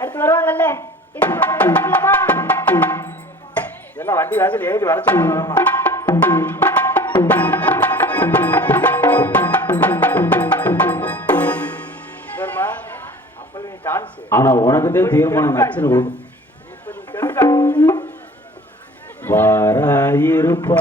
அடுத்து வருவாங்கல்ல எல்லாம் வண்டி வாசல் ஏறி வர சொல்லுவாமா. ஆனா உனக்குதே தீர்மானம் நச்சுன்னு கொடுக்கும். வாராயிருப்பா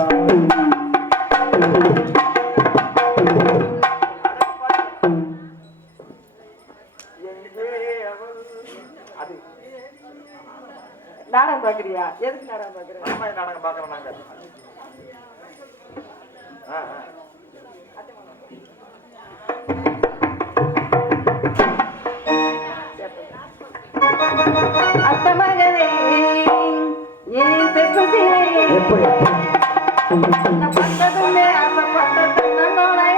நாடகம் பாக்குறியா? எதுக்கு நாடகம் பாக்குற? நாடகம் பாக்குறோம் நாங்க. அத்த மகனே ஏன் செக்குசிலே எப்படி பட்டதுமே ஆசைப்பட்டது நன்னோனே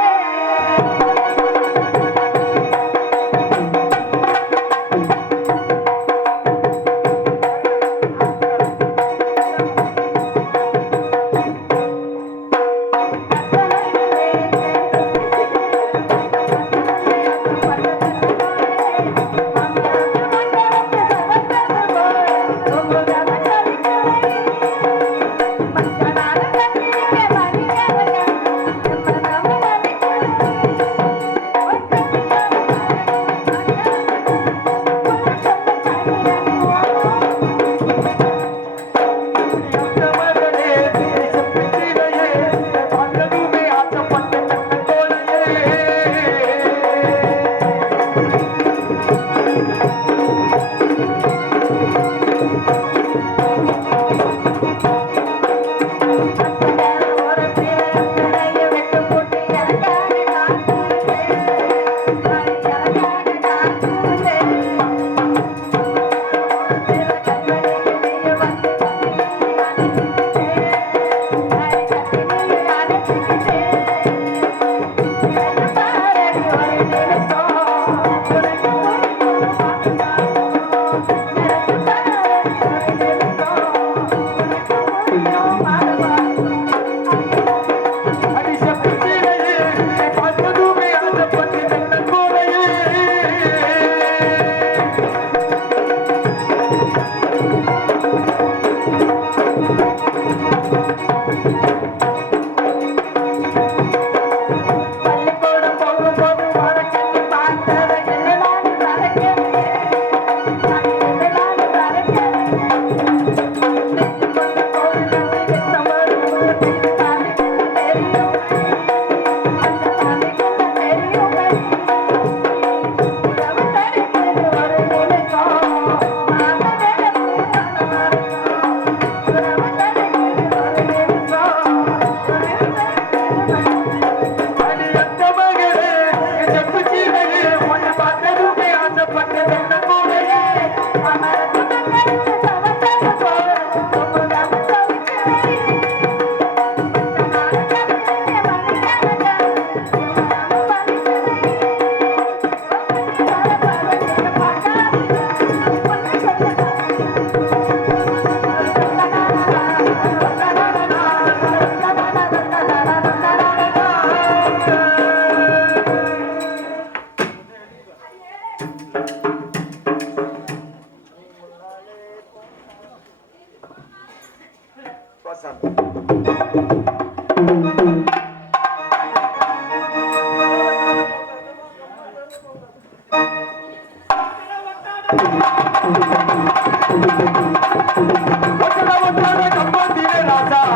ராசா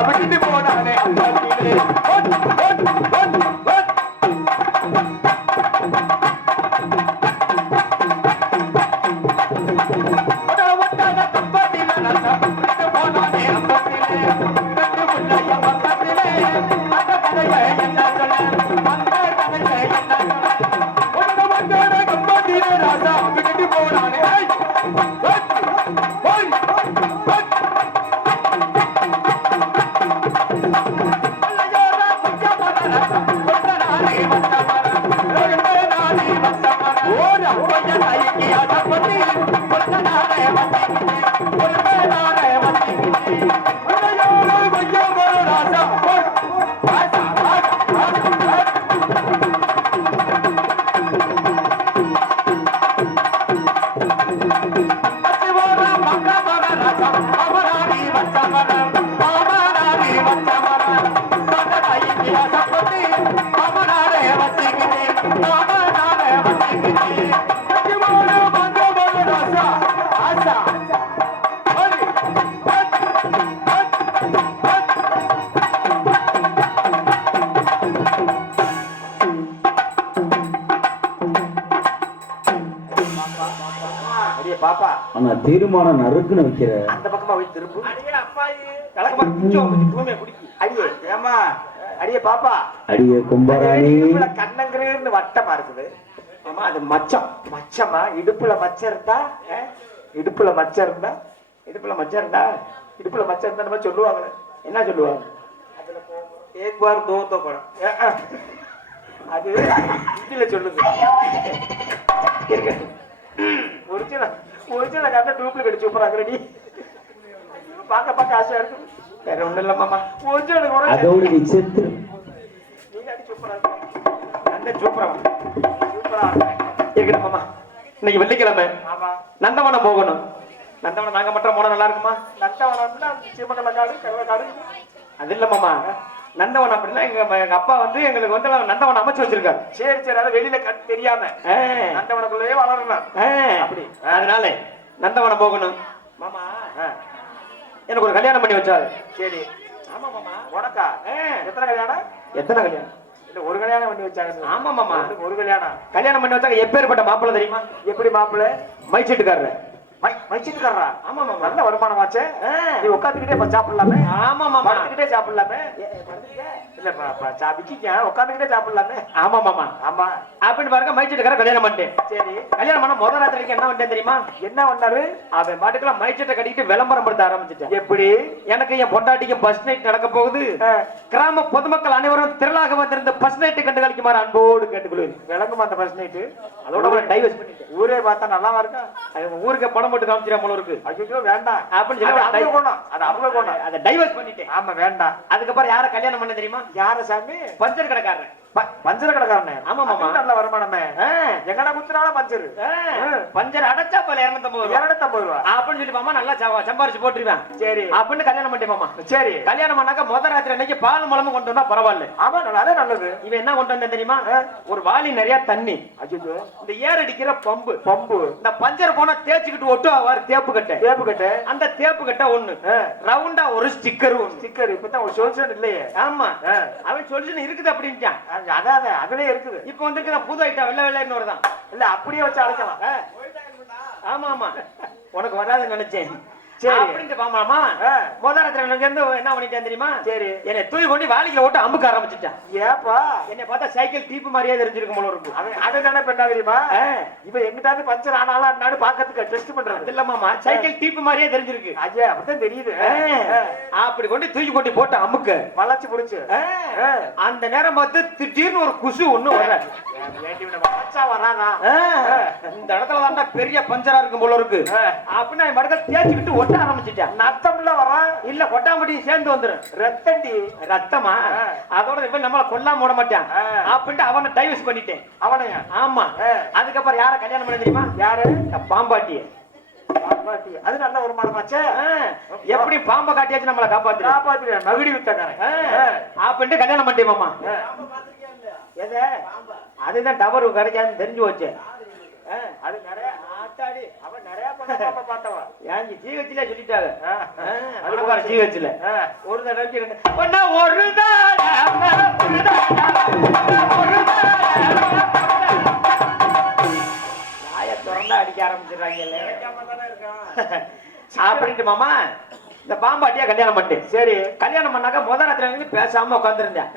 விட்டு போனானே பாப்பா ஆனா தீர்மானம் நறுக்குன்னு வைக்கிற. அந்த பக்கமா போய் திரும்பு. அடியே அப்பாயி கலக்கமா கொஞ்சம் தூமே குடிக்கி. அடியே ஏமா அடியே பாப்பா. அடியே கும்பராணி. கண்ணங்கரேன்னு வட்டமா இருக்குது. ஆமா அது மச்சம். மச்சமா இடுப்புல மச்சம் இருந்தா இடுப்புல மச்சம் இருந்தா இடுப்புல மச்சம் இருந்தா இடுப்புல மச்சம் இருந்தா நம்ம சொல்லுவாங்க. என்ன சொல்லுவாங்க? ஏக் பார் தோ தோ படம். அது ஹிந்தில சொல்லுது. ஒரிஜினல் ஒரிஜினல் கட்ட டூப்ளிகேட் சூப்பரா ரெடி. பாக்க பாக்க ஆசையா இருக்கு. வேற ஒண்ணும் இல்ல மாமா. ஒரிஜினல் கூட அதோட நிச்சயத்து நீங்க அடி சூப்பரா இருக்கு. அந்த சூப்பரா சூப்பரா இருக்கணும் மாமா. இன்னைக்கு வெள்ளிக்கிழமை. ஆமா. நந்தவனம் போகணும். நந்தவனம் நாங்க மட்டும் போனா நல்லா இருக்குமா? நந்தவனம்னா சீமங்கல காடு கருவ காடு அது இல்ல மாமா. நந்தவனம் அப்படின்னா எங்க அப்பா வந்து எங்களுக்கு வந்து நந்தவனம் அமைச்சு வச்சிருக்காரு. சரி சரி அதை வெளியில தெரியாம நந்தவனக்குள்ளேயே வளரணும் அப்படி. அதனால நந்தவனம் போகணும் மாமா. எனக்கு ஒரு கல்யாணம் பண்ணி வச்சாரு. சரி ஆமா மாமா. உனக்கா எத்தனை கல்யாணம்? எத்தனை கல்யாணம்? இல்ல ஒரு கல்யாணம் பண்ணி வச்சாங்க. ஆமா மாமா ஒரு கல்யாணம். கல்யாணம் பண்ணி வச்சாங்க. எப்பேற்பட்ட மாப்பிள்ளை தெரியுமா? எப்படி மாப்பிள்ளை? மைச்சீட்டுக்காரரு. மைச்சீட்டுக்காரரா? ஆமா மாமா. நல்ல வருமானமாச்சே. நீ உட்காந்துக்கிட்டே சாப்பிடலாமே. ஆமா மாமா. உட்காந்துக்கிட்டே சாப்பிடலாமே. இல்ல உட்காந்துக்கிட்டே சாப்பிடலாமே. ஆமா மாமா. ஆமா அப்படின்னு பாருங்க. மைச்சீட்டுக்கார கல்யாணம் பண்ணிட்டேன். சரி கல்யாணம் பண்ண முதல் ராத்திரிக்கு என்ன பண்ணேன் தெரியுமா? என்ன பண்ணாரு? அவன் மாட்டுக்கெல்லாம் மைச்சீட்டை கட்டிட்டு விளம்பரம் படுத்த ஆரம்பிச்சுட்டேன். எப்படி? எனக்கு என் பொண்டாட்டிக்கும் பஸ் நைட் நடக்க போகுது. கிராம பொதுமக்கள் அனைவரும் திரளாக வந்திருந்த பஸ் நைட்டு கண்டு கழிக்குமாறு அன்போடு கேட்டுக்கொள்வேன். விளங்குமா அந்த பஸ் நைட்டு? அதோட டைவர்ஸ் பண்ணிட்டேன். ஊரே பார்த்தா நல்லா இருக்கா? ஊருக்கு படம் போட்டு காமிச்சிரா போல இருக்கு. ஐயோ வேண்டாம் அப்படின்னு சொல்லி அதை டைவர்ஸ் பண்ணிட்டேன். ஆமா வேண்டாம். அதுக்கப்புறம் யார கல்யாணம் பண்ண தெரியுமா? யார சாமி? பஞ்சர் கடைக்காரன். பஞ்சர் கடைக்காரன். ஆமா மாமா. நல்ல வருமானமே. எங்கடா குத்துறாலும் பஞ்சர். பஞ்சர் அடைச்சா போல 250 ரூபா அப்படின்னு சொல்லி மாமா நல்லா சம்பாரிச்சு போட்டுருவேன். சரி அப்படின்னு கல்யாணம் பண்ணிட்டேன் மாமா. சரி கல்யாணம் பண்ணாக்க முதல் ராத்திரி அன்னைக்கு பால் மலமும் கொண்டு வந்தா பரவாயில்ல. ஆமா அதே நல்லது. இவன் என்ன கொண்டு வந்தேன் தெரியுமா? ஒரு வாளி நிறைய தண்ணி. ஐயோ இந்த ஏர் அடிக்கிற பம்பு. இந்த பஞ்சர் போனா தேய்ச்சிக்கிட்டு ஒட்டு அவர் தேப்பு கட்ட அந்த தேப்பு கட்ட ஒண்ணு ரவுண்டா ஒரு ஸ்டிக்கர். ஸ்டிக்கர் இப்பதான் ஒரு சொல்யூஷன் இல்லையே. ஆமா அவன் சொல்யூஷன் இருக்குது அப்படின்ட்டான். அதான் அதுலயே இருக்குது. இப்ப வந்து புது ஐட்டம் வெள்ளை வெள்ளைன்னு வருதான். இல்ல அப்படியே வச்சு அழைக்கலாம். ஆமா ஆமா உனக்கு வராதுன்னு நினைச்சேன். சரி அப்படின்ட்டு பாமாமா முதலத்துல இருந்து என்ன பண்ணிட்டேன் தெரியுமா? சரி என்னை தூக்கி கொண்டு வாளிக்கு ஓட்டு அம்புக்க ஆரம்பிச்சுட்டான். ஏப்பா என்னை பார்த்தா சைக்கிள் டீப்பு மாதிரியே தெரிஞ்சிருக்கும் போல இருக்கும். அதை தானே பண்ணா தெரியுமா? இப்ப எங்கிட்டாவது பஞ்சர் ஆனாலும் பாக்கிறதுக்கு டெஸ்ட் பண்றது இல்ல மாமா. சைக்கிள் டீப்பு மாதிரியே தெரிஞ்சிருக்கு. ஐயா அப்படிதான் தெரியுது. அப்படி கொண்டு தூக்கி கொண்டு போட்டு அமுக்க வளைச்சு புடிச்சு அந்த நேரம் பார்த்து திடீர்னு ஒரு குசு ஒண்ணு வர வராதா இந்த இடத்துல தாண்டா பெரிய பஞ்சரா இருக்கும் போல இருக்கு அப்படின்னு மடக்க தேய்ச்சிக்கிட்டு கொட்ட ஆரம்பிச்சுட்டேன். நத்தம்ல வரான் இல்ல கொட்டாம்பட்டியும் சேர்ந்து வந்துரும். ரத்தண்டி ரத்தமா? அதோட இவன் நம்மள கொல்லாம விட மாட்டான் அப்படின்ட்டு அவனை டைவர்ஸ் பண்ணிட்டேன். அவனையா? ஆமா. அதுக்கப்புறம் யார கல்யாணம் பண்ண தெரியுமா? யாரு? பாம்பாட்டிய. பாம்பாட்டி. அது நல்ல ஒரு மனமாச்சே. எப்படி பாம்பை காட்டியாச்சு நம்மள காப்பாத்திடுறேன். மகிடி வித்தக்காரன் அப்படின்ட்டு கல்யாணம் பண்ணிட்டேன் மாமா. எது? அதுதான் டவர் கிடைக்காதுன்னு தெரிஞ்சு வச்சு. அது நிறைய ஆத்தாடி அவன் நிறைய பண்ண பார்த்தவன். ஏன் ஜிஹெச்ல சொல்லிட்டாங்க. அது பாரு ஜிஹெச்ல ஒரு தடவைக்கு ரெண்டு ஒண்ணா ஒரு நாய திறந்தா அடிக்க ஆரம்பிச்சிடுறாங்கல்ல அப்படின்ட்டு மாமா இந்த பாம்பாட்டியா கல்யாணம் பண்ணிட்டேன். சரி கல்யாணம் பண்ணாக்க முத ராத்திரி இருந்து பேசாம உட்காந்துருந்தேன்.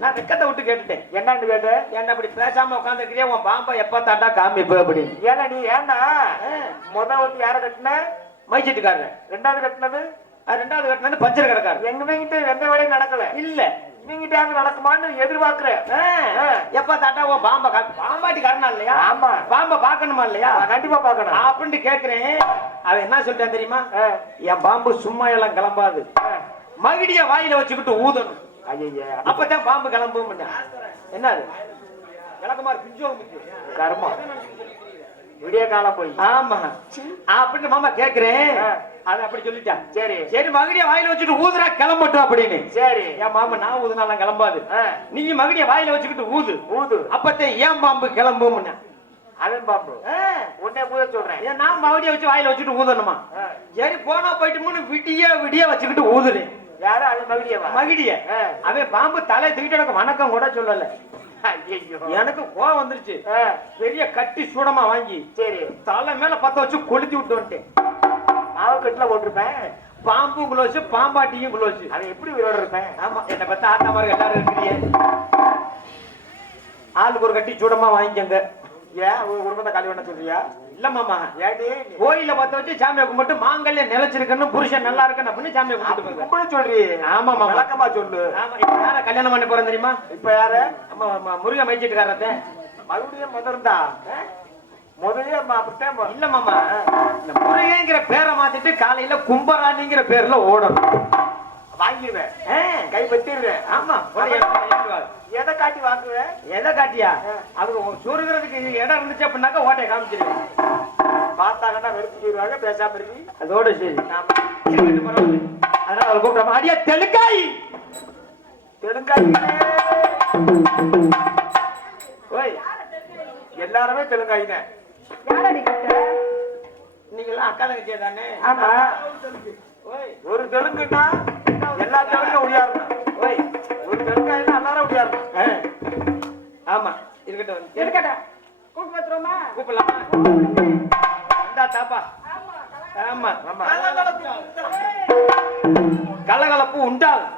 நான் வெக்கத்தை விட்டு கேட்டுட்டேன். என்னன்னு கேட்டு? என்ன அப்படி பேசாம உட்காந்துருக்கிறியா உன் பாம்பா எப்ப தாண்டா காமிப்பு அப்படின்னு. ஏன்னா நீ ஏன்னா முத வந்து யார கட்டின? மைச்சிட்டுக்காரர். ரெண்டாவது கட்டினது? ரெண்டாவது கட்டினது பஞ்சர் கடைக்காரர். எங்ககிட்ட எந்த வேலையும் நடக்கல. இல்ல நீங்கிட்ட அங்க நடக்குமான்னு எதிர்பார்க்கிறேன். எப்ப தாண்டா உன் பாம்பா பாம்பாட்டி காரணம் இல்லையா? ஆமா. பாம்பை பாக்கணுமா இல்லையா? கண்டிப்பா பாக்கணும் அப்படின்ட்டு கேக்குறேன். அவன் என்ன சொல்லிட்டான் தெரியுமா? என் பாம்பு சும்மா எல்லாம் கிளம்பாது, மகிடிய வாயில வச்சுக்கிட்டு ஊதணும். ஐயா அப்பதான் பாம்பு கிளம்பும். என்னது விளக்கமாறு பிஞ்சோ கர்மம் விடிய காலம் போய். ஆமா அப்படின்னு மாமா கேக்குறேன். அது அப்படி சொல்லிட்டான். சரி சரி மகிடிய வாயில வச்சுட்டு ஊதுறா கிளம்பட்டும் அப்படின்னு. சரி என் மாமா நான் ஊதுனாலாம் கிளம்பாது, நீ மகிடிய வாயில வச்சுக்கிட்டு ஊது ஊது அப்பத்தே ஏன் பாம்பு கிளம்பும். அவன் பாம்பு உன்னை ஊத சொல்றேன். நான் மகிடிய வச்சு வாயில வச்சுட்டு ஊதணுமா? சரி போனா போயிட்டு விடிய விடிய வச்சுக்கிட்டு ஊதுறேன். யாரு? அவன் மகிடியவா? மகிடிய. அவன் பாம்பு தலை தூக்கிட்டு எனக்கு வணக்கம் கூட சொல்லல. எனக்கு கோவம் வந்துருச்சு. பெரிய கட்டி சூடமா வாங்கி சரி தலை மேல பத்த வச்சு கொளுத்தி விட்டு வந்துட்டேன். மாவுக்கட்டுல போட்டிருப்பேன். பாம்பும் குளோஸ் பாம்பாட்டியும் குளோஸ். அவன் எப்படி உயிரோட இருப்பேன்? ஆமா என்ன பத்த ஆத்தா மாதிரி எல்லாரும் இருக்கிறீங்க. ஆளுக்கு ஒரு கட்டி சூடமா வாங்கிக்கங்க. ஏன் ஒரு குடும்பத்தை காலி பண்ண சொல்றியா? இல்ல மாமா ஏடி கோயில பத்த வச்சு சாமியை கும்பிட்டு மாங்கல்ய நிலைச்சிருக்கணும் புருஷன் நல்லா இருக்கணும் அப்படின்னு சாமியை கும்பிட்டு சொல்றீ? ஆமா மாமா விளக்கமா சொல்லு. ஆமா இப்ப யார கல்யாணம் பண்ண போறேன் தெரியுமா? இப்ப யாரு? ஆமா முருகன் மைச்சிட்டுக்காரத்த மறுபடியும் முதர்ந்தா முதலே அப்படித்தான். இல்ல மாமா இந்த முருகங்கிற பேரை மாத்திட்டு காலையில கும்பராணிங்கிற பேர்ல ஓடணும். வாங்கிடுவேன், கை பத்திடுவேன். ஆமா எதை காட்டி வாங்குவேன்? எதை காட்டியா? அவங்க சொருகிறதுக்கு இடம் இருந்துச்சு அப்படின்னாக்கா ஓட்டையை காமிச்சிருவேன். பார்த்தாங்கன்னா வெறுப்பு சொல்லுவாங்க. பேசாம இருக்கு. அதோட சரி அதனால அவள் கூப்பிட அடியா தெலுங்காய் தெலுங்காய். ஓய் எல்லாருமே தெலுங்காய் தான். யாரடி கிட்ட? நீங்க எல்லாம் அக்கா தங்கச்சியா தானே? ஆமா. ஒரு தெலுங்குன்னா எல்லா தெலுங்கும் ஒடியாருணும். ஒரு தெலுங்காய்னா எல்லாரும் ஒடியாருணும். ஆமா இருக்கட்டும் இருக்கட்டும். கூப்பிட்டு வச்சுருவோமா? கூப்பிடலாமா? இந்தா தாப்பா. ஆமா ஆமா கலகலப்பு உண்டாகும்.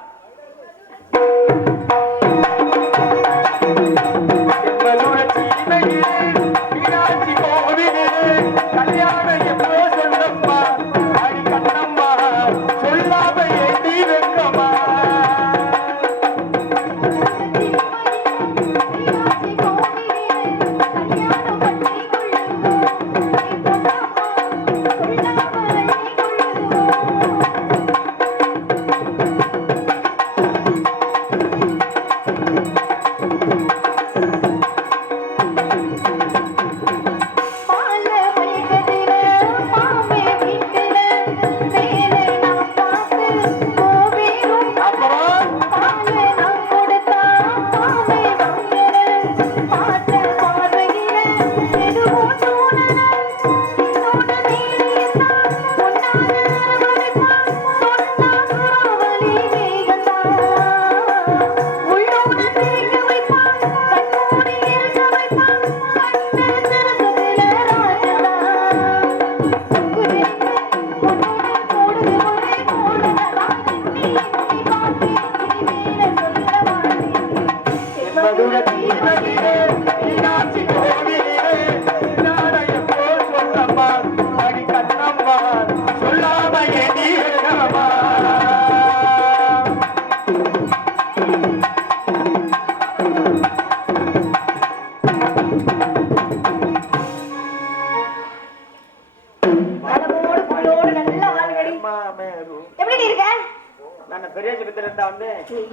பெரிய சிபத்துல இருந்தா வந்து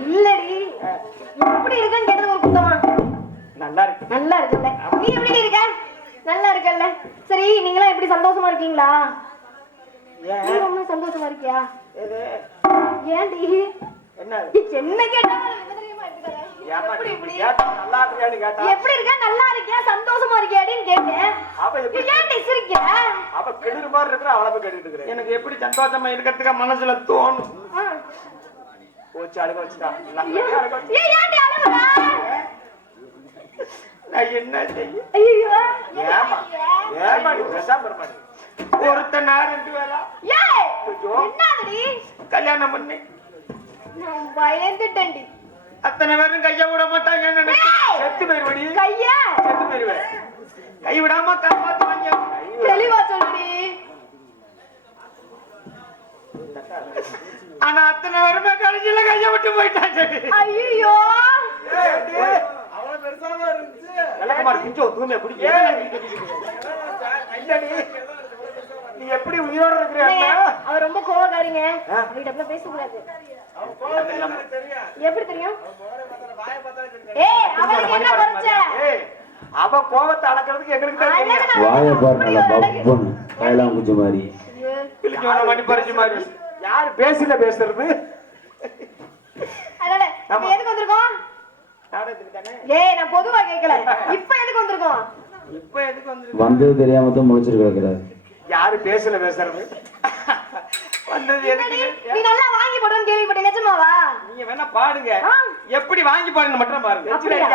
இல்லடி எப்படி இருக்கன்னு கேட்டது ஒரு குத்தமா? நல்லா இருக்கு. நல்லா இருக்குல்ல. நீ எப்படி இருக்க? நல்லா இருக்கல்ல. சரி நீங்களாம் எப்படி சந்தோஷமா இருக்கீங்களா? நீ ரொம்ப சந்தோஷமா இருக்கியா? எது ஏன்டி என்ன என்ன கேட்டாலும் என்ன தெரியுமா எடுத்துக்கறேன். எப்படி இப்படி நல்லா இருக்கியான்னு கேட்டா எப்படி இருக்க? நல்லா இருக்கியா? சந்தோஷமா இருக்கியாடின்னு கேட்டேன். அவ எப்படி ஏன்டி சிரிக்கிற? அவ கெடுற மாதிரி இருக்கிற அவளவு கேட்டுட்டு இருக்கிறேன். எனக்கு எப்படி சந்தோஷமா இருக்கிறதுக்கு மனசுல தோணும். ஆ. போச்சு அழுக வச்சுட்டா. ஏய் ஏன்டி அழுகுற? நான் என்ன செய்ய? ஐயோ ஏமா ஏமா நீ பேசாம இருமா நீ. ஒருத்தனா ரெண்டு வேளா ஏய் என்னடி கல்யாணம் பண்ணி நான் பயந்துட்டேன்டி. அத்தனை பேரும் கைய விட மாட்டாங்க. ஏய்! செத்து போயிருவடி. கையா செத்து போயிருவேன். கை விடாம காப்பாத்து வாங்க. தெளிவா சொல்லுடி. ஆனா அத்தனை பேருமே கடைசியில கைய விட்டு போயிட்டாங்க. ஐயோ அவ்வளவு பெருசாவா இருந்துச்சு. விளக்கமாறு பிஞ்சோ தூமையா குடிக்க. நீ எப்படி உயிரோட இருக்கிற அவ ரொம்ப கோவக்காரிங்க. அவகிட்ட பேசக்கூடாது. எப்படி தெரியும்? ஏய் அவளுக்கு என்ன குறைச்ச? அவ கோவத்தை அடக்கிறதுக்கு எங்களுக்கு தான் தெரியும். வாயை பாரு நல்லா பப்புன்னு கையெல்லாம் குச்சி மாதிரி. கிழிஞ்சோட மணி பறிச்சு மாதிரி. யார் பேசல பேசுறது? அதனால இப்ப எதுக்கு வந்திருக்கோம்? நாடகத்துக்கு தானே. ஏய் நான் பொதுவா கேக்கல. இப்ப எதுக்கு வந்திருக்கோம்? இப்ப எதுக்கு வந்து வந்தது தெரியாம தான் முழிச்சிட்டு கிடக்குறாரு. யாரு பேசல பேசுறது? வந்தது எதுக்கு? நீ நல்லா வாங்கி போடுன்னு கேள்விப்பட்டேன். நிஜமாவா? நீங்க வேணா பாடுங்க. எப்படி வாங்கி பாடுங்க மட்டும் பாருங்க. அப்படியா?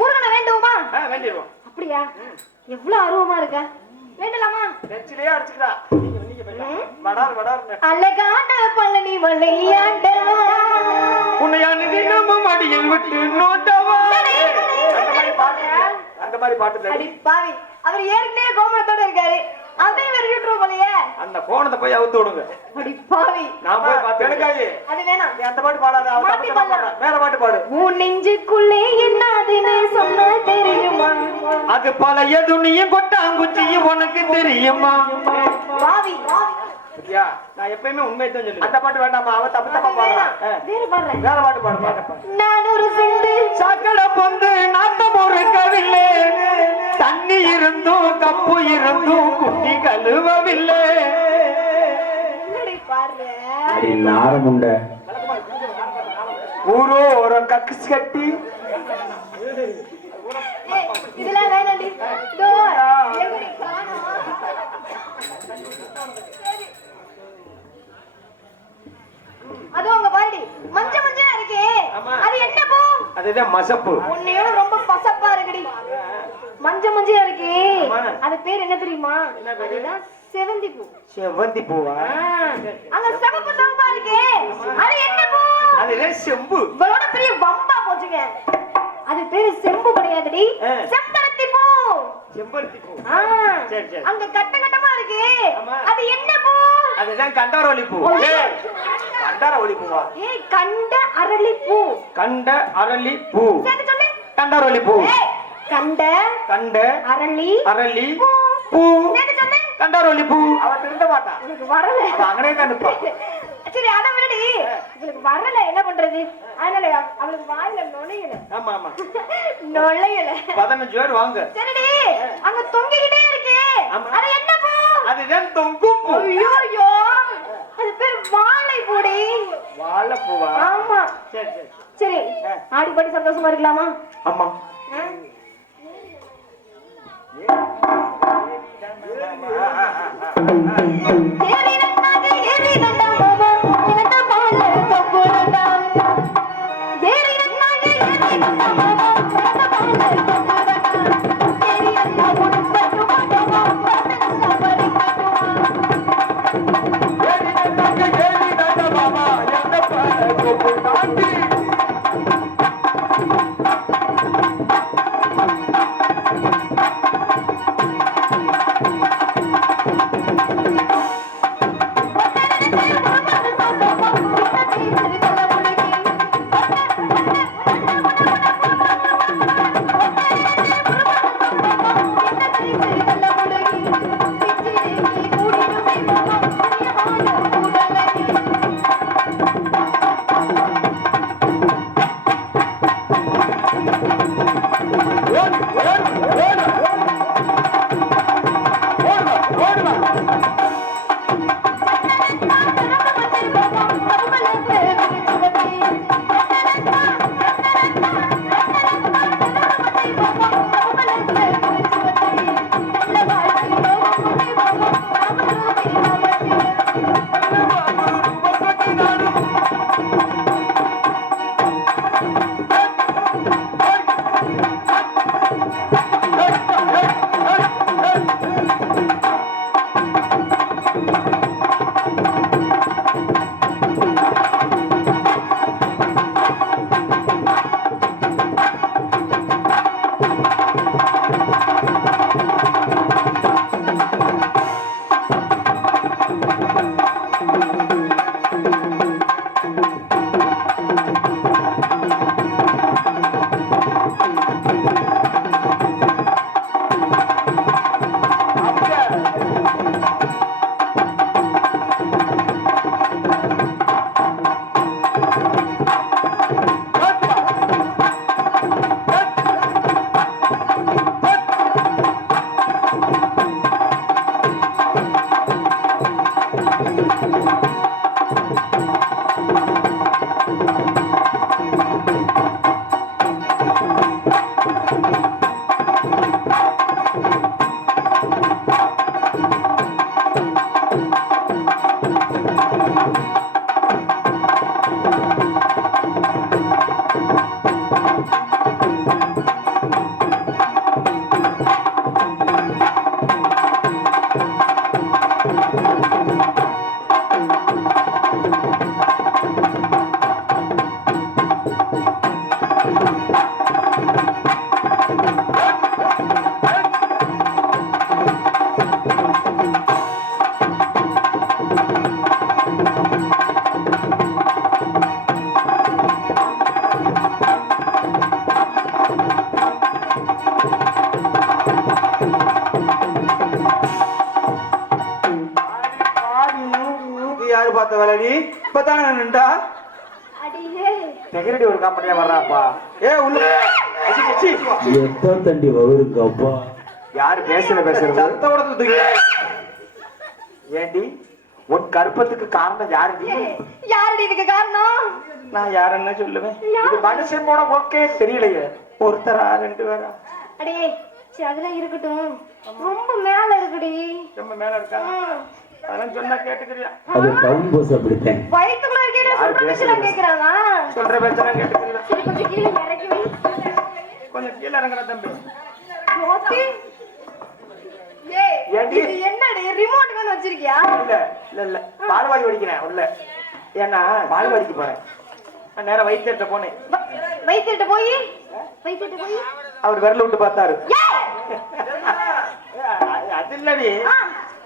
முருகனை வேண்டுமா? வேண்டிடுவோம். அப்படியா? எவ்வளவு ஆர்வமா இருக்க. வேண்டலாமா? நெச்சிலே அடிச்சுக்கிறா. நீங்க போய் வடார் வடார்னு. அழகான பழனி மலையாண்டா உன்னையான நம்ம மடியில் விட்டு நோட்டவா. அந்த மாதிரி பாட்டு அடி பாவி. அவர் ஏற்கனவே கோமணத்தோட இருக்காரு. அதே வேற யூட்ரோ போலயே. அந்த கோணத்தை போய் அவுத்து விடுங்க. அடி பாவி. நான் போய் பார்த்தேன். எனக்காக அது வேணாம். நீ அந்த பாட்டு பாடாத. அவ மாத்தி பாடலாம். வேற பாட்டு பாடு. உன் நெஞ்சுக்குள்ளே என்னதுன்னு சொன்னா தெரியுமா? அது பழைய துணியும் கொட்டாங்குச்சியும் உனக்கு தெரியுமா? பாவி. யா நான் எப்பயுமே உண்மையை தான் சொல்லுவேன். அந்த பாட்டு வேண்டாமா? அவ தப்பு தப்பா பாடுறான். வேற பாடுறேன். வேற பாட்டு பாடு. நான் ஒரு சிந்து சக்கட பொந்து நாட்டம் பொறுக்கவில்லை. தண்ணி இருந்தும் கப்பு இருந்தும் குட்டி கழுவவில்லை. என்னடி பாடுற? அடி நாரமுண்ட ஊரோரம் கக்கு கட்டி ஏய், இதெல்லாம் வேணாண்டி. இதோ எங்கடி காணோம்? சரி. அது உங்க பாடி மஞ்ச மஞ்சா இருக்கே. அது என்ன பூ? அதுதான் மசப்பு. உன்னையோட ரொம்ப பசப்பா இருக்குடி. மஞ்ச மஞ்சா இருக்கே. அது பேர் என்ன தெரியுமா? அதுதான் செவந்தி பூ. செவந்தி பூவா? அங்க சிவப்பு சிவப்பா இருக்கே. அது என்ன பூ? அதுதான் செம்பு. இவளோட பெரிய வம்பா போச்சுங்க. அது பேரு செம்பு கிடையாதுடி. செம்பருத்தி பூ. செம்பருத்தி பூ. சரி சரி. அங்க கட்ட கட்டமா இருக்கே. அது என்ன பூ? அதுதான் கண்டாரவள்ளி பூ. கண்டாரவள்ளி பூவா? ஏய் கண்ட அரளி பூ. கண்ட அரளி பூ. சேர்த்து சொல்லு. கண்டாரவள்ளி பூ. ஏய் கண்ட கண்ட அரளி அரளி பூ. சேர்த்து சொல்லு. கண்டாரவள்ளி பூ. அவ திருந்த மாட்டா. எனக்கு வரல. அவ அங்கனே தான் நிப்பா. சரி அத விடுடி. உங்களுக்கு வரல என்ன பண்றது? அதனால அவளுக்கு வாயில நுழையல. ஆமா ஆமா. நுழையல. 15 பேர் வாங்க. சரிடி. அங்க தொங்கிக்கிட்டே இருக்கு. அது என்ன பூ? அதுதான் தொங்கும் பூ. ஐயோ அது பேர் வாழை பூடி. வாழைப்பூவா? ஆமா. சரி சரி. சரி ஆடி பாடி சந்தோஷமா இருக்கலாமா? ஆமா. ஏறி நன்னாக ஏறி நன்னா மாமா இந்த பால கப்புறடா. ஏறி நன்னாக ஏறி நன்னா மாமா இந்த பால கப்புறடா. ஏறி நன்னா குடும்பத்து மாமா பத்தனங்க பரிகட்டுமா. ஏறி நந்த மாமா எந்த பால கோபுராண்டி. பார்த்த வேலைடி இப்பதானே நின்றா அடியே செக்யூரிட்டி ஒரு கம்பெனியா வர்றாப்பா. உள்ள அச்சி, அச்சி. எத்தனை தண்டி வகுருக்கு அப்பா. யாரு பேசுறது சத்தோட தூக்கி ஏண்டி உன் கருப்பத்துக்கு காரணம் யாருடி? யாரடி இதுக்கு காரணம்? நான் யாருன்னு சொல்லுவேன். இது மனுஷன் போன போக்கே தெரியலையே. ஒருத்தரா ரெண்டு பேரா அடியே சரி அதெல்லாம் இருக்கட்டும், ரொம்ப மேல இருக்குடி. ரொம்ப மேல இருக்கா? அதெல்லாம் சொன்னா கேட்டுக்கிறியா? அது டவுன் பஸ் அப்படித்தான். வயிற்றுக்குள்ள இருக்கே சொல்ற பேச்செல்லாம் கேக்குறாங்க. சொல்ற பேச்செல்லாம் கேட்டுக்கிறியா? சரி கொஞ்சம் கீழே இறக்கி வை. கொஞ்சம் கீழே இறங்குற தம்பி. ஜோதி ஏய் ஏண்டி? இது என்னடி ரிமோட் கன் வச்சிருக்கியா? இல்ல இல்ல இல்ல பால்வாடி வடிக்கிறேன் உள்ள. ஏன்னா பால்வாடிக்கு போறேன். நான் நேரா வைத்தியர்கிட்ட போனேன். வைத்திட்டு போய் அவர் விரல விட்டு பார்த்தாரு. ஏய் அது இல்லடி,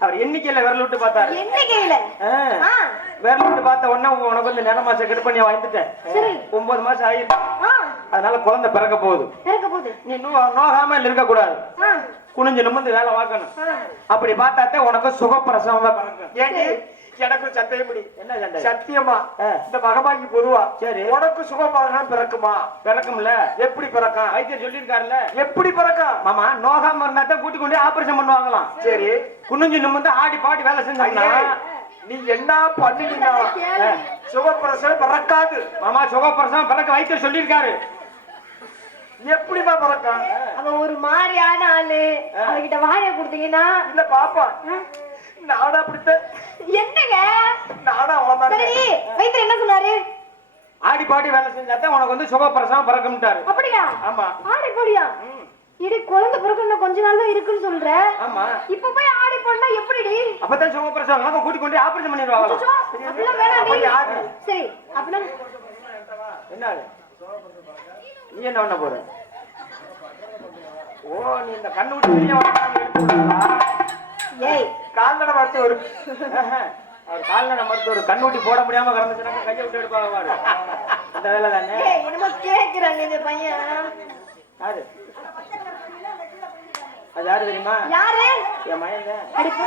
அவர் எண்ணிக்கையில விரல விட்டு பார்த்தாரு. எண்ணிக்கையில விரல விட்டு பார்த்த உடனே உனக்கு வந்து நில மாசம் கெடுப்பண்ணியா வாங்கிட்டேன். சரி 9 மாசம் ஆயிடுச்சு. அதனால குழந்தை பிறக்க போகுது. இறக்க போகுது. நீ நோகாம இருக்க கூடாது, குனிஞ்சு நிமிந்து வேலை பார்க்கணும். அப்படி பார்த்தாத்தே உனக்கு சுகப்பிரசவமா பிறக்கும். ஏண்டி எனக்கு சந்தேகப்படி என்ன சண்டை? சத்தியமா இந்த மகமாக்கி பொதுவா சரி உனக்கு சுகபாலனம் பிறக்குமா? பிறக்கும்ல. எப்படி பிறக்கும்? வைத்தியர் சொல்லியிருக்காருல்ல. எப்படி பிறக்கும்? மாமா நோகாம இருந்தா கூட்டி கொண்டு ஆபரேஷன் பண்ணுவாங்களாம். சரி குனிஞ்சு நிமிந்து ஆடி பாடி வேலை செஞ்சாங்கன்னா நீ என்ன பண்ணினா சுகப்பிரசவம் பிறக்காது. மாமா சுகப்பிரசவம் பிறக்க வைத்தியர் சொல்லியிருக்காரு. எப்படிமா பிறக்கும்? அவன் ஒரு மாதிரியான ஆளு, அவகிட்ட வாயை கொடுத்தீங்கன்னா இல்ல பாப்பா நானும் அப்படித்தான். என்னங்க நானும் அவ்வளவுதான். சரி வைத்தியர் என்ன சொன்னாரு? ஆடி பாடி வேலை செஞ்சாதான் உனக்கு வந்து சுகப்பிரசவம் பிறக்கும்ட்டாரு. அப்படியா? ஆமா ஆடி போடியா? இடி குழந்தை பிறகு கொஞ்ச நாள் தான் இருக்குன்னு சொல்ற. ஆமா இப்ப போய் ஆடி போனா எப்படிடி? அப்பதான் சுகப்பிரசவம் கூட்டி கொண்டு ஆபரேஷன் பண்ணிடுவாங்க. அச்சோ, அப்படிலாம் வேணாம்டி. சரி அப்படின்னா என்ன ஆளு? நீ என்ன பண்ண போற? ஓ நீ இந்த கண்ணு விட்டு வெளியே வா. ஏய் கால்நடை மருத்துவர் அவர் கால்நடை மருத்துவர் கண்ணூட்டி போட முடியாம கிடந்துச்சுன்னா கையை விட்டு எடுப்பாங்க பாரு. அந்த வேலை தானே. ஏய் என்னமோ கேக்குறாங்க இந்த பையன். யாரு அது? யாரு தெரியுமா? யாரு? என் மயன் தான். அடி போ.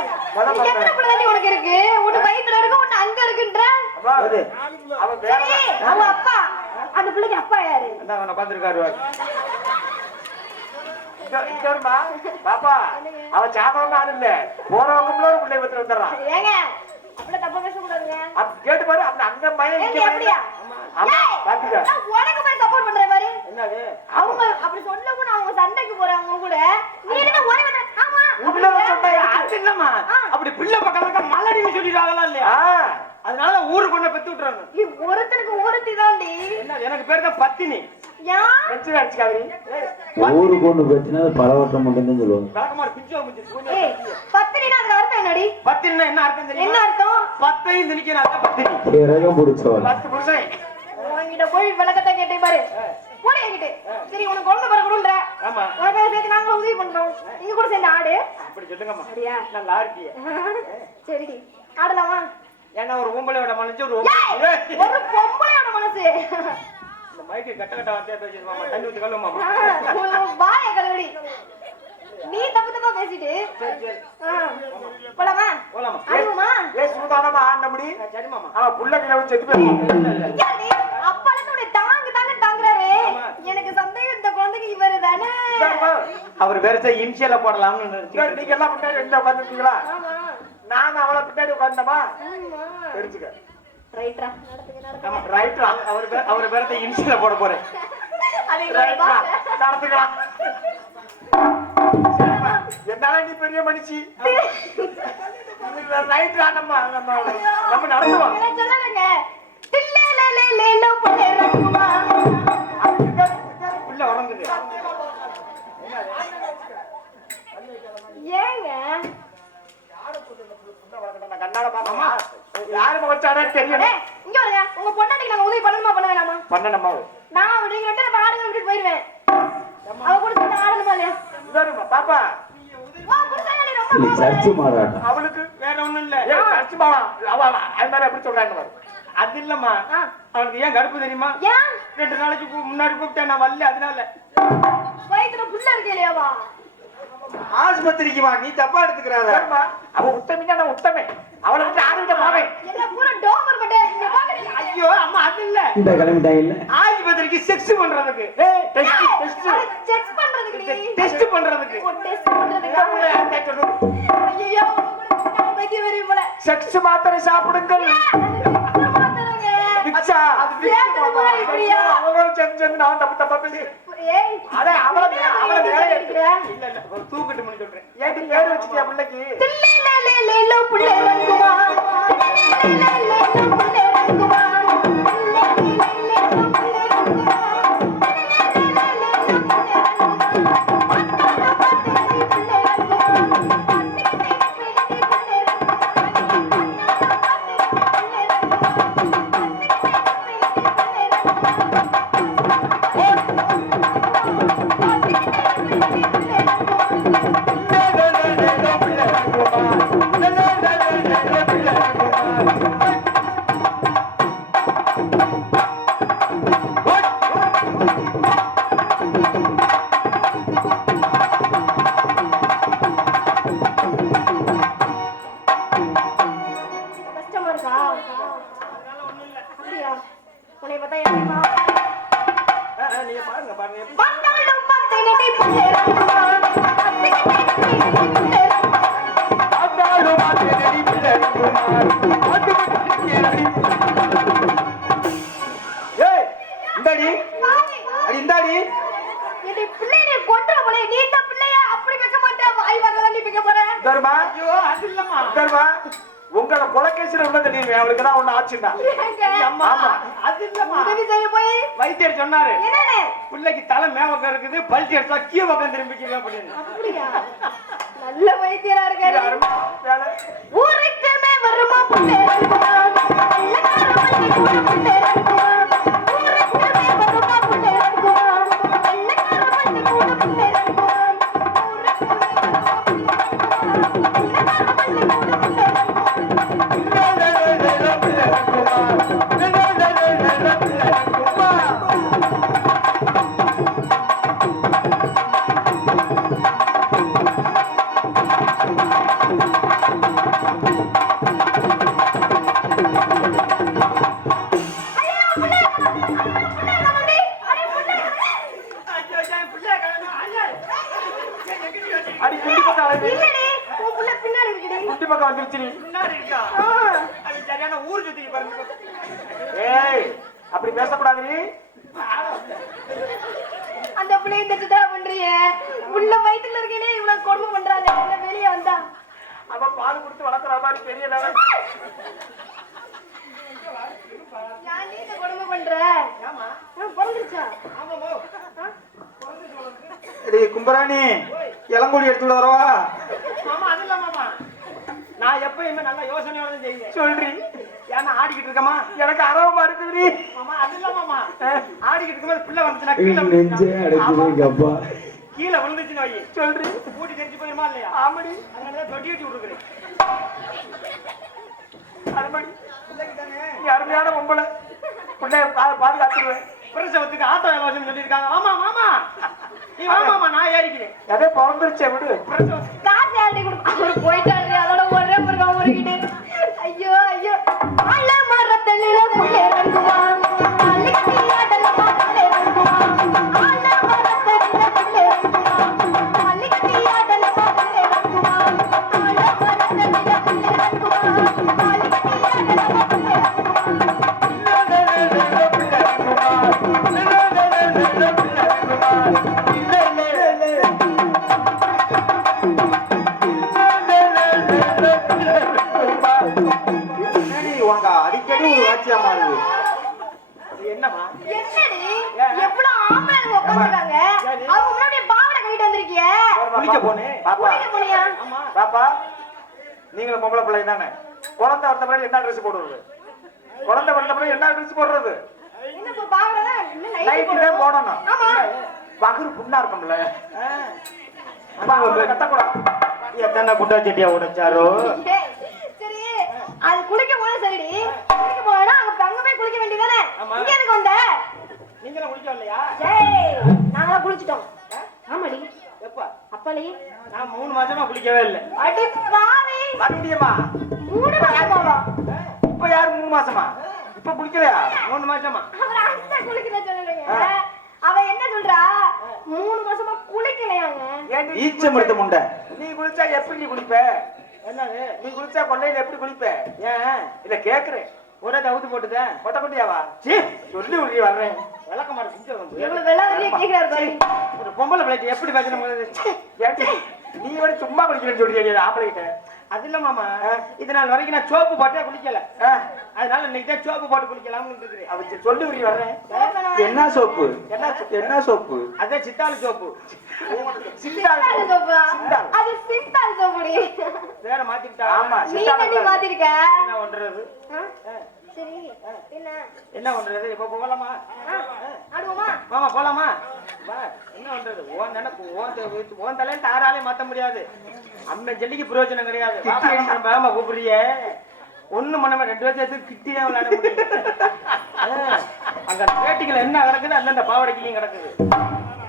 எத்தனை பிள்ளை தாண்டி உனக்கு இருக்கு? ஒண்ணு வயித்துல இருக்கு, ஒண்ணு அங்க இருக்குன்ற. எது? அவன் வேற சரி, அவன் அப்பா. அந்த பிள்ளைக்கு அப்பா யாரு? அதான் அவனை பார்த்துருக்காரு. வருமா பாப்பா அவன் சாதகம் ஆள் இல்ல போறவங்க ஒரு பிள்ளை பத்தி வந்துடுறான். ஏங்க அப்படியே தப்பா பேசக்கூடாதுங்க. கேட்டு பாரு அப்படி அங்க மயம் ஏங்க இங்க எப்படியா? ஏய், பாத்துக்க நான் உனக்கு போய் சப்போர்ட் பண்றேன் பாரு. என்னது? அவங்க அப்படி சொல்ல கூட அவங்க சண்டைக்கு போறாங்க கூட. நீ என்ன ஒரே வந்து ஆமா உள்ள சொன்னா அது இல்லம்மா, அப்படி பிள்ளை பக்கம் மலடின்னு சொல்லிடுவாங்களா இல்லையா? அதனால ஊருக்கு கொண்டு பெத்து விட்டுறாங்க. நீ ஒருத்தனுக்கு ஒருத்தி தாண்டி. என்ன எனக்கு பேர் தான் பத்தினி. ஏன்? வச்சு அடிச்சுக்காதீ. ஊருக்கு ஒன்று பிரச்சனை பலவட்டம் மட்டும்தான் சொல்லுவாங்க. விளக்கமாறு பிச்சு அமைச்சு. ஏய் பத்தினினா அதுக்கு அர்த்தம் என்னடி? பத்தினா என்ன அர்த்தம் தெரியுமா? என்ன அர்த்தம்? பத்தையும் திணிக்கிறாங்க பத்தினி. ரகம் பிடிச்சவள் 10 புருஷன் உன்கிட்ட போய் விளக்கத்தை கேட்டேன் பாரு. போட என்கிட்ட. சரி உனக்கு குழந்தை பிறக்கணும்ன்ற. ஆமா உனக்கு சேர்த்து நாங்க உதவி பண்றோம். நீங்க கூட சேர்ந்து ஆடு. அப்படி சொல்லுங்கம்மா. சரியா? நல்லா இருக்கிய. சரிடி ஆடலாமா? ஏன்னா ஒரு ஊம்பளையோட மனசு ஒரு ஏய், ஒரு பொம்பளையோட மனசு. இந்த மைக்கு கட்ட கட்ட வார்த்தையா பேசிடுவாமா. தண்ணி ஊத்தி கழுவு மாமா. வாய கழுவடி. நீ தப்பு தப்பா பேசிட்டு போலாமா? போலாமா? ஆடுவோமா? சூதானமா ஆண்டபடி சரி மாமா. அவன் புள்ளகில வச்சு செத்து போயிருக்கான். ஏன்டி? அப்பால உன்னை தாங்கு தாங்குறாரு. எனக்கு சந்தேகம் இந்த குழந்தைக்கு இவரு தானே. அவர் வேற இன்சியல போடலாம்னு நினைச்சேன். நீங்க எல்லாம் பின்னாடி எங்க உட்காந்துருக்கீங்களா? ஆமா நான் அவளை பின்னாடி உட்காந்தமா ஆமா தெரிஞ்சுக்க. ரைட்ரா நடத்துங்க ஆமா ரைட். அவர் வேற இன்சியல போட போறேன். ரைட்ரா, நடத்துக்கலாம். என்னால நீ பெரிய மனுஷி. ரைட்ரா, நம்ம நடத்துவோம். சொல்லலங்க தில்லேலேலேலேலோ போறேறக்குமா உள்ள உறங்குது. ஏங்க கண்ணால பாக்கமா யாரு வச்சாரே தெரியல. ஏய், இங்க வரங்க. உங்க பொண்டாட்டிக்கு நாங்க உதவி பண்ணணுமா பண்ண வேணாமா? பண்ணணுமா? நான் நீங்க ரெண்டு பேரும் ஆடுங்க விட்டுட்டு போயிருவேன். அவ கூட சேர்ந்து ஆடணுமா இல்லையா? இதாருமா பாப்பா வா புருஷனடி ரொம்ப சர்ச்சு மாறாட்டம். அவளுக்கு வேற ஒண்ணும் இல்ல. கஷ்டமாவா அவ அது மாதிரி எப்படி சொல்றாங்க பாரு. அது இல்லம்மா, அவனுக்கு ஏன் கடுப்பு தெரியுமா? ஏன் 2 நாளைக்கு முன்னாடி கூப்பிட்டேன் நான் வரல. அதனால வயித்துல புள்ள இருக்கு இல்லையாவா? ஆஸ்பத்திரிக்கு வா. நீ தப்பா எடுத்துக்கிறாத. அவ உத்தமின்னா நான் உத்தமே. அவளை விட்டு ஆடுகிட்ட போவேன். என்ன பூரா டோமர் இந்த கிளம்பிட்டாங்க இல்ல ஆஸ்பத்திரிக்கு செக்ஸ் பண்றதுக்கு செக் பண்றதுக்கு நீ டெஸ்ட் பண்றதுக்கு டெஸ்ட் பண்றதுக்கு ஐயோ வைக்க வெறி போல செக்ஸ் மாத்திரை சாப்பிடுங்கள் மிச்சா அவங்களும் செஞ்சு நான் தப்பா பேசி ஏய் அடே அவள வேலை இருக்கிற இல்ல இல்ல ஒரு தூக்கிட்டு பண்ணி சொல்றேன் ஏடி பேர் வச்சிட்டியா பிள்ளைக்கு லேலோ புள்ளே ரங்குமா லேலோ புள்ளே ரங்குமா கஷ்டமா இருக்கா அப்படியா உன்னை பார்த்தா எப்படிமா நீங்க பாருங்க பாருங்க வந்தாலும் பார்த்தேனே புள்ளே ரங்குமா ஏய் இந்தாடி அடி இந்தாடி இது பிள்ளையை கொன்ற போலே நீ இந்த பிள்ளைய அப்படி வைக்க மாட்டே வாய் வாங்கலாம் நீ வைக்க போற தர்மா ஐயோ அது இல்லம்மா தர்மா உங்கள கொலைகேசில உள்ள தெரியுமே அவளுக்கு தான் ஒண்ணு ஆச்சுடா ஏங்க அம்மா அது இல்லம்மா உதவி செய்ய போய் வைத்தியர் சொன்னாரு என்னனே பிள்ளைக்கு தலை மேவக்கம் இருக்குது பல்ட்டி அடிச்சா கீழே பக்கம் திரும்பிக்கிறேன் அப்படின்னு அப்படியா நல்ல வைத்தியரா இருக்காரு வேலை ஊருக்குமே வருமா புள்ளே ரங்குமா வெள்ளக்கார மல்லி கூட புள்ளே ரங்குமா ஊருக்குமே வருமா புள்ளே ரங்குமா வெள்ளக்கார மல்லி கூட புள்ளே ரங்குமா ஊருக்குமே வருமா புள்ளே ரங்குமா வெள்ளக்கார மல்லி கூட புள்ளே அடி குட்டி பக்கம் அடி இல்லடி உன் புள்ள பின்னாடி இருக்குடி குட்டி பக்கம் வந்துருச்சு நீ முன்னாடி இருக்கா ஆ. அது சரியான ஊர் சுத்தி பாருங்க ஏய் அப்படி பேசக்கூடாது நீ அந்த பிள்ளை இந்த சித்ரா பண்றிய உள்ள வயித்துல இருக்கலே இவ்வளவு கொடுமை பண்றாங்க என்ன வெளிய வந்தா அவன் பால் கொடுத்து வளர்க்குற மாதிரி தெரியல யார் நீ இந்த கொடுமை பண்ற ஆமா பிறந்துருச்சா ஆமாமோ கும்பராணி இளங்கோடி எடுத்து வரவா மாமா அது இல்ல மாமா நான் எப்பயுமே நல்ல யோசனையோட தான் செய்வேன் சொல்றி ஏன்னா ஆடிக்கிட்டு இருக்கமா எனக்கு அரவமா இருக்குதுடி மாமா அது இல்ல மாமா ஆடிக்கிட்டு இருக்கும்போது பிள்ளை வந்துச்சுன்னா நெஞ்சே அடைக்குது அப்பா கீழே விழுந்துச்சுன்னு வை சொல்றி கூட்டி தெரிஞ்சு போயிருமா இல்லையா ஆமடி அதனாலதான் தொட்டி கட்டி விட்டுருக்குறேன் அருமடி நீ அருமையான பொம்பளை பிள்ளைய பாதுகாத்துருவேன் பிரசவத்துக்கு ஆட்டோ இலவசம் சொல்லியிருக்காங்க ஆமா மாமா நீ வா மாமா நான் ஏறிக்கிறேன் அதே பிறந்துருச்சே விடு பிரசவத்துக்கு காசு யார்ட்டி கொடுக்கும் அவர் போயிட்டாரு அதோட ஒரே பிறகு ஊருக்கிட்டு ஐயோ ஐயோ அள்ள மரத்தில் இளதுள்ளே ரங்குமா அள்ளிக்கட்டி ஆடல மரத்திலே ரங்குமா அள்ள மரத்தில் இளதுள்ளே ரங்குமா அள்ளிக்கட்டி ஆடல மரத்திலே ரங்குமா அள்ள மரத்தில் இளதுள்ளே ரங்குமா அள்ளிக்கட்டி ஆடல மரத்திலே ரங்குமா உனக்கு அடிக்கடி ஒரு வாட்சியா மாறுது அது என்னமா என்னடி எவ்வளவு ஆம்பளைங்க உட்கார்ந்திருக்காங்க அவங்க முன்னாடி பாவாடை கட்டிட்டு வந்திருக்கிய குளிக்க போனேன் பாப்பா குளிக்க போனியா ஆமா பாப்பா நீங்களும் பொம்பளை பிள்ளை தானே குழந்தை வந்த பிறகு என்ன ட்ரெஸ் போடுறது குழந்தை வந்த பிறகு என்ன ட்ரெஸ் போடுறது என்ன இப்ப பாவாடை இன்னும் நைட்டி நைட்டு தான் போடணும் ஆமா பகுரு புண்ணா இருக்கும்ல கட்டக்கூடாது எத்தனை குண்டா செட்டியா உடைச்சாரோ ஏய், சரி அது குளிக்க போனா சரிடி குளிக்க போனா அங்க போய் குளிக்க வேண்டியதானே ஆமா. இங்க எதுக்கு வந்த நீங்களும் குளிக்க இல்லையா ஏய் நாங்களாம் குளிச்சிட்டோம் ஆமாடி எப்ப அப்படி நான் 3 மாசமா குளிக்கவே இல்லை அடி பாவி மறுபடியுமா 3 மாசமாவா இப்ப யாரு 3 மாசமா இப்ப குளிக்கலையா? 3 மாசமா. அவர் அந்த குளிக்கல சொல்லலைங்க. அவ என்ன சொல்றா? 3 மாசமா குளிக்கலையாங்க. ஏன்டி ஈச்சம் எடுத்த முண்டை. நீ குளிச்சா எப்படி நீ குளிப்ப? என்னது? நீ குளிச்சா கொண்டையில எப்படி குளிப்ப? ஏன் இல்ல கேக்குறேன். ஒரே தவுத்து போட்டுதேன். கொட்டை கொட்டியாவா? சீ, சொல்லி விடுறி வர்றேன். விளக்க மாட்டேன். செஞ்சு வந்து. இவ்வளவு வெள்ளாவரியா கேக்குறாரு பாரு. ஒரு பொம்பளை பிள்ளைக்கு எப்படி பேசணும்? ஏன்டி நீ கூட சும்மா குளிக்கிறேன்னு சொல்றியா ஆம்பளை கிட்ட? அது இல்ல மாமா, இது நாள் வரைக்கும் நான் சோப்பு போட்டே குளிக்கல. அதனால இன்னைக்கு தான் சோப்பு போட்டு குளிக்கலாம்னு இருக்கிறேன். அவ சொல்லி விடுறி வர்றேன். என்ன சோப்பு? என்ன சோப்பு? அதே சித்தாளு சோப்பு. சிந்தால் சோப்பா? அது சிந்தால் சோப்புடி. வேற மாத்திட்டா? ஆமா, நீ மாத்திருக்க. என்ன பண்றது? சரி என்ன என்ன பண்றது? இப்ப போகலாமா? ஆடுவோமா? மாமா போலாமா? வா. என்ன பண்றது? ஓன் நினைப்பு ஓன் தலையில தாராலே மாத்த முடியாது. அம்மன் ஜல்லிக்கு பிரயோஜனம் கிடையாது. மாமா கூப்பிடுறியே ஒண்ணும் பண்ணாம 2 பேரும் சேர்த்து கிட்டி தான் விளையாட முடியும். அங்க பேட்டிகள் என்ன கிடக்குது அல்ல அந்த பாவடைக்கிலையும் கிடக்குது.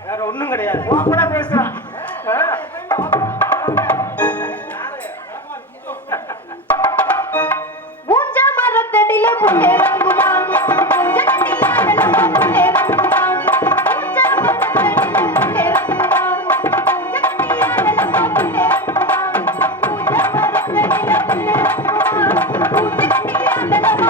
வேற ஒண்ணும் கிடையாது. ஓப்பனா பேசுறான். ஊஞ்ச மரத்தடியில முன்னேறங்குமா ஊஞ்ச கட்டில வெள்ளமா முன்னேறங்குமா ஊஞ்ச மரத்தடியில முன்னேறங்குமா ஊஞ்ச கட்டில வெள்ளமா முன்னேறங்குமா ஊஞ்ச மரத்தடியில முன்னேறங்குமா ஊஞ்ச கட்டில வெள்ளமா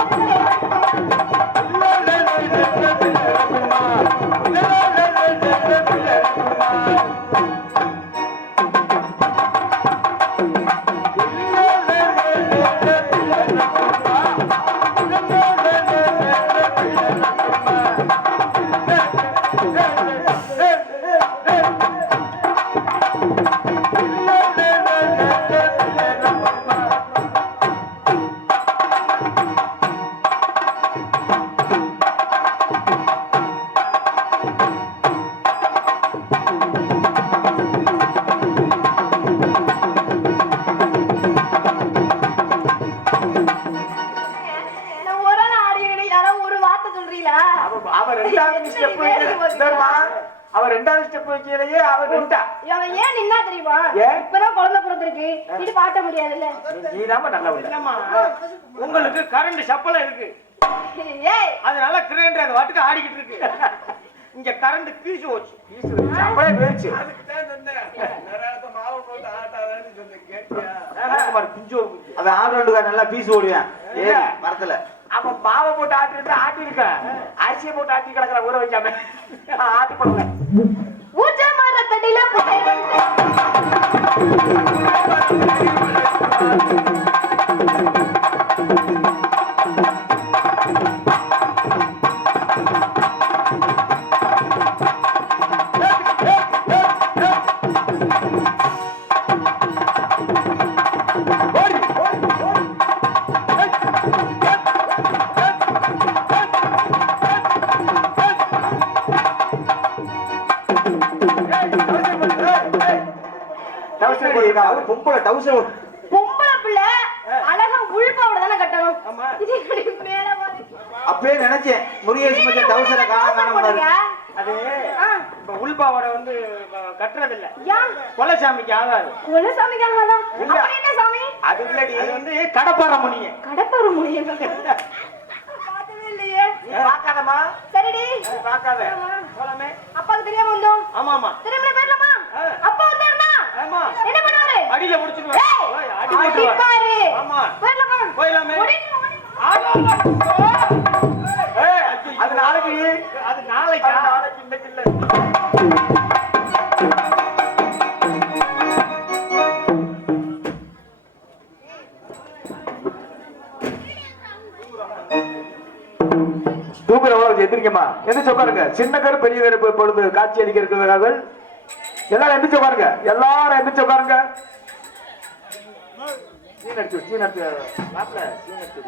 அவ ரெண்டாவது ஸ்டெப் வைக்கிறமா? அவ ரெண்டாவது ஸ்டெப் வைக்கலையே, அவ நின்றா. அவன் ஏன் நின்னா தெரியுமா? இப்பதான் குழந்தை பிறந்திருக்கு, இது பாட்ட முடியாதுல்ல. நீதாம நல்ல இல்லம்மா, உங்களுக்கு கரண்ட் சப்பளம் இருக்கு. ஏய் அதனால கிரைண்டர் அது வாட்டுக்கு ஆடிக்கிட்டு இருக்கு. இங்க கரண்ட் பீசு போச்சு. அப்படியே போயிடுச்சு. அவன் ஆடுறா நல்லா பீஸ் ஓடுவேன் மரத்துல. அவன் மாவை போட்டு ஆட்டி ஆட்டி இருக்க, அரிசியை போட்டு ஆட்டி கிடக்குற ஊற வைக்காம ஆட்டி போடல. ஊஞ்ச மரத்தடியில பொம்பளை டவுசர் பொம்பளை பிள்ளை அழகா உள்பாவோட தானே கட்டணும். இது மேல பாரு. அப்பயே நினைச்சேன் முருகேஷ் மச்ச டவுசரை காண. அது இப்ப உள்பாவோட வந்து கட்டுறது இல்ல. ஏன் கொலசாமிக்கு ஆகாது. குலசாமிக்கு ஆகாதா? அப்படி என்ன சாமி? அது இல்லடி, அது வந்து கடப்பார முனிய. கடப்பார முனிய பார்த்ததே இல்லையே. பாக்காதமா? சரிடி பாக்காத. போலாமே. அப்பாக்கு தெரியாம வந்தோம். ஆமா ஆமா. திரும்ப போயிடலாமா? அப்பா வந்தாருனா ஆமா. என்ன பண்ணுவாரு? அடியில முடிச்சிடுவாரு. அடி அடிப்பாரு. ஆமா. போயிடலாமா? போயிடலாமே. அது நாளைக்கு, அது நாளைக்கு. நாளைக்கு இன்னைக்கு இல்ல. தூக்குறவங்க எந்திரிக்கமா, எந்திரிச்சு உட்காருங்க. சின்ன கரு பெரிய கருப்பு பொழுது காட்சி அளிக்க இருக்கிறார்கள். எல்லாரும் எந்திரிச்சு உட்காருங்க. எல்லாரும் எந்திரிச்சு உட்காருங்க. சீன் அடிச்சு மாப்பிள்ள சீன் அடிச்சு